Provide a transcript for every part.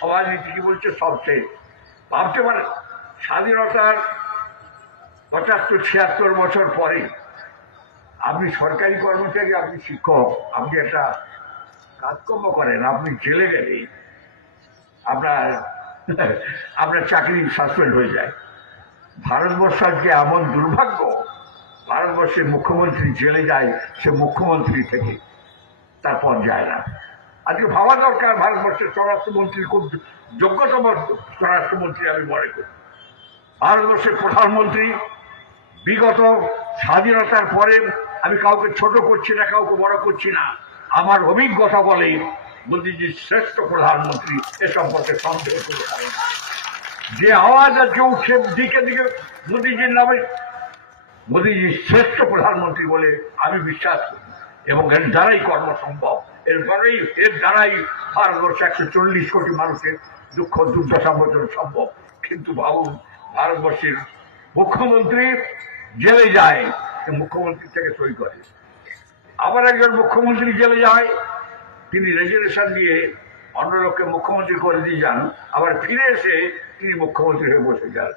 সমাজনীতি কি বলছে সবচেয়ে ভাবতে পারে স্বাধীনতার পঁচাত্তর, ছিয়াত্তর বছর পরে আপনি সরকারি কর্মচারী, আপনি শিক্ষক, আপনি একটা কাজকর্ম করেন, আপনি জেলে গেলে আপনার আপনার চাকরি সাসপেন্ড হয়ে যায়। ভারতবর্ষ আজকে এমন দুর্ভাগ্য, ভারতবর্ষের মুখ্যমন্ত্রী জেলে যায়, সে মুখ্যমন্ত্রী থেকে তারপর যায় না। আজকে ভাবা দরকার ভারতবর্ষের স্বরাষ্ট্রমন্ত্রী খুব যোগ্যতম স্বরাষ্ট্রমন্ত্রী আমি মনে করি। ভারতবর্ষের প্রধানমন্ত্রী বিগত স্বাধীনতার পরে আমি কাউকে ছোট করছি না, কাউকে বড় করছি না। আমার অভিজ্ঞতা বলে মোদীজি শ্রেষ্ঠ প্রধানমন্ত্রী এ সম্পর্কে সন্দেহ করে যে আওয়াজ আজকে উঠছে দিকে দিকে মোদীজির নামে, মোদীজি শ্রেষ্ঠ প্রধানমন্ত্রী বলে আমি বিশ্বাস করি। এবং এর দ্বারাই কর্ম সম্ভব এর দ্বারাই এর দ্বারাই ভারতবর্ষে একশো চল্লিশ কোটি মানুষের দুঃখ দুর্দশা মোচন সম্ভব। কিন্তু ভাবুন, ভারতবর্ষের মুখ্যমন্ত্রী জেলে যায় মুখ্যমন্ত্রী থেকে সই করে। আবার একজন মুখ্যমন্ত্রী জেলে যায়, তিনি রেজুলেশন দিয়ে অন্য লোককে মুখ্যমন্ত্রী করে দিয়ে যান, আবার ফিরে এসে তিনি মুখ্যমন্ত্রী হয়ে বসে যান।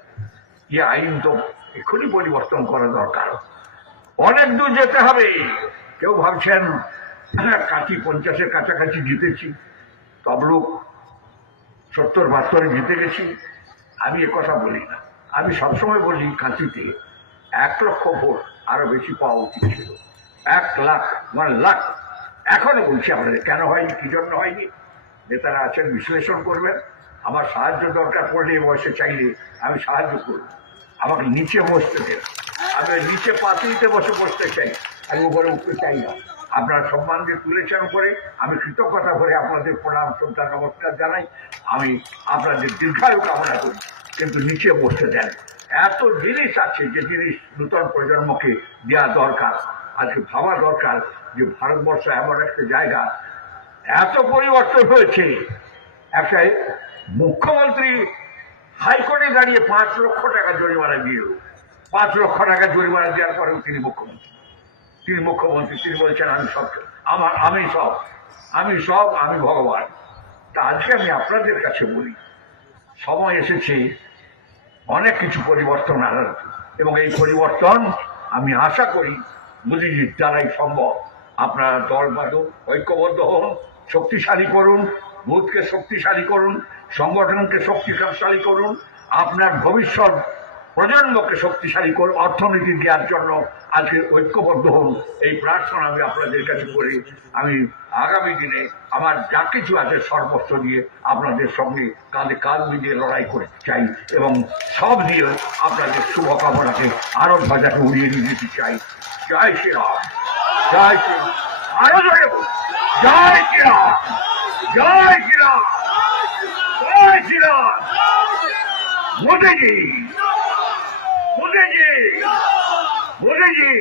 এই আইন তো এক্ষুনি পরিবর্তন করা দরকার। অনেক দূর যেতে হবে। কেউ ভাবছেন কাছি পঞ্চাশের কাছাকাছি জিতেছি তবলুক সত্তর বাহাত্তরে জিতে গেছি, আমি কথা বলি না। আমি সবসময় বলি, কাঁচিতে এক লক্ষ ভোট আরও বেশি পাওয়া উচিত ছিল। এক লাখ, ওয়ান লাখ। এখনও বলছি আপনাদের কেন হয়নি, কি জন্য হয়নি? নেতারা আছেন, বিশ্লেষণ করবেন। আমার সাহায্য দরকার পড়লে এই বয়সে চাইলে আমি সাহায্য করব। আমাকে নিচে বসতে দেন। আমি নিচে পাতিতে বসে বসতে চাই। আমি উপরে উঠতে চাই না। আপনার সম্মান দিয়ে তুলেছেন উপরে আমি কৃতজ্ঞতা করে আপনাদের প্রণাম, শ্রদ্ধা, নমস্কার জানাই। আমি আপনাদের দীর্ঘায়ু কামনা করি, কিন্তু নিচে বসতে দেন। এত জিনিস আছে যে জিনিস নূতন প্রজন্মকে দেওয়া দরকার, আজকে ভাবা দরকার যে ভারতবর্ষ এমন একটা জায়গা। এত পরিবর্তন হয়েছে। একটা মুখ্যমন্ত্রী হাইকোর্টে দাঁড়িয়ে পাঁচ লক্ষ টাকা জরিমানা দিয়ে। পাঁচ লক্ষ টাকা জরিমানা দেওয়ার পরেও তিনি মুখ্যমন্ত্রী। তিনি মুখ্যমন্ত্রী, তিনি বলছেন, আমি সব, আমার, আমি সব আমি সব, আমি ভগবান। তা আজকে আমি আপনাদের কাছে বলি, সময় এসেছে, অনেক কিছু পরিবর্তন আনার এবং এই পরিবর্তন আমি আশা করি মোদীজির দ্বারাই সম্ভব। আপনারা দল বাঁধুন ঐক্যবদ্ধ হন, শক্তিশালী করুন, বুথকে শক্তিশালী করুন, সংগঠনকে শক্তিশালী করুন, আপনার ভবিষ্যৎ প্রজন্মকে শক্তিশালী করুন অর্থনীতি দেওয়ার জন্য আজকে ঐক্যবদ্ধ হন। এই প্রার্থনা আমি আপনাদের কাছে করি। আমি আগামী দিনে আমার যা কিছু আছে সর্বস্ব দিয়ে আপনাদের সঙ্গে কাঁধে কাঁধ মিলিয়ে লড়াই করতে চাই এবং সব দিয়ে আপনাদের শুভকামনাকে আরও ধ্বজাকে উড়িয়ে দিয়ে দিতে চাই। জয় শ্রীরাম জয় শ্রীরাম আরও জয়। জয় শ্রীরাম জয় শ্রীরাম জয় শ্রীরাম মোদীজি। মোদীজি মোদীজি